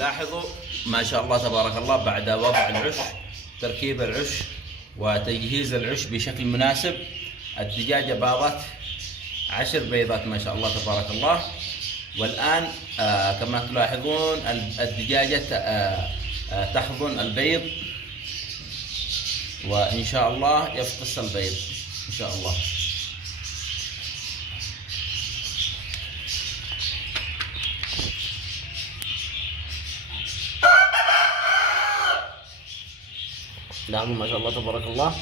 لاحظوا ما شاء الله تبارك الله بعد وضع العش، تركيب العش وتجهيز العش بشكل مناسب، الدجاجة باضت 10 بيضات ما شاء الله تبارك الله. والآن كما تلاحظون الدجاجة تحضن البيض، وإن شاء الله يفقس البيض إن شاء الله. لاحظوا ما شاء الله تبارك الله.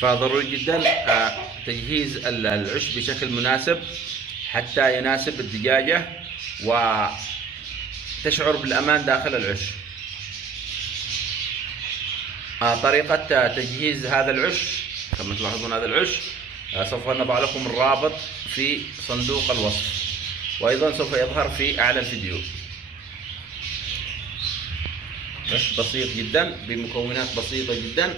فضروري جدا تجهيز العش بشكل مناسب حتى يناسب الدجاجة وتشعر بالأمان داخل العش. طريقة تجهيز هذا العش كما تلاحظون، هذا العش سوف نضع لكم الرابط في صندوق الوصف، وأيضا سوف يظهر في أعلى الفيديو. عش بسيط جدا بمكونات بسيطة جدا.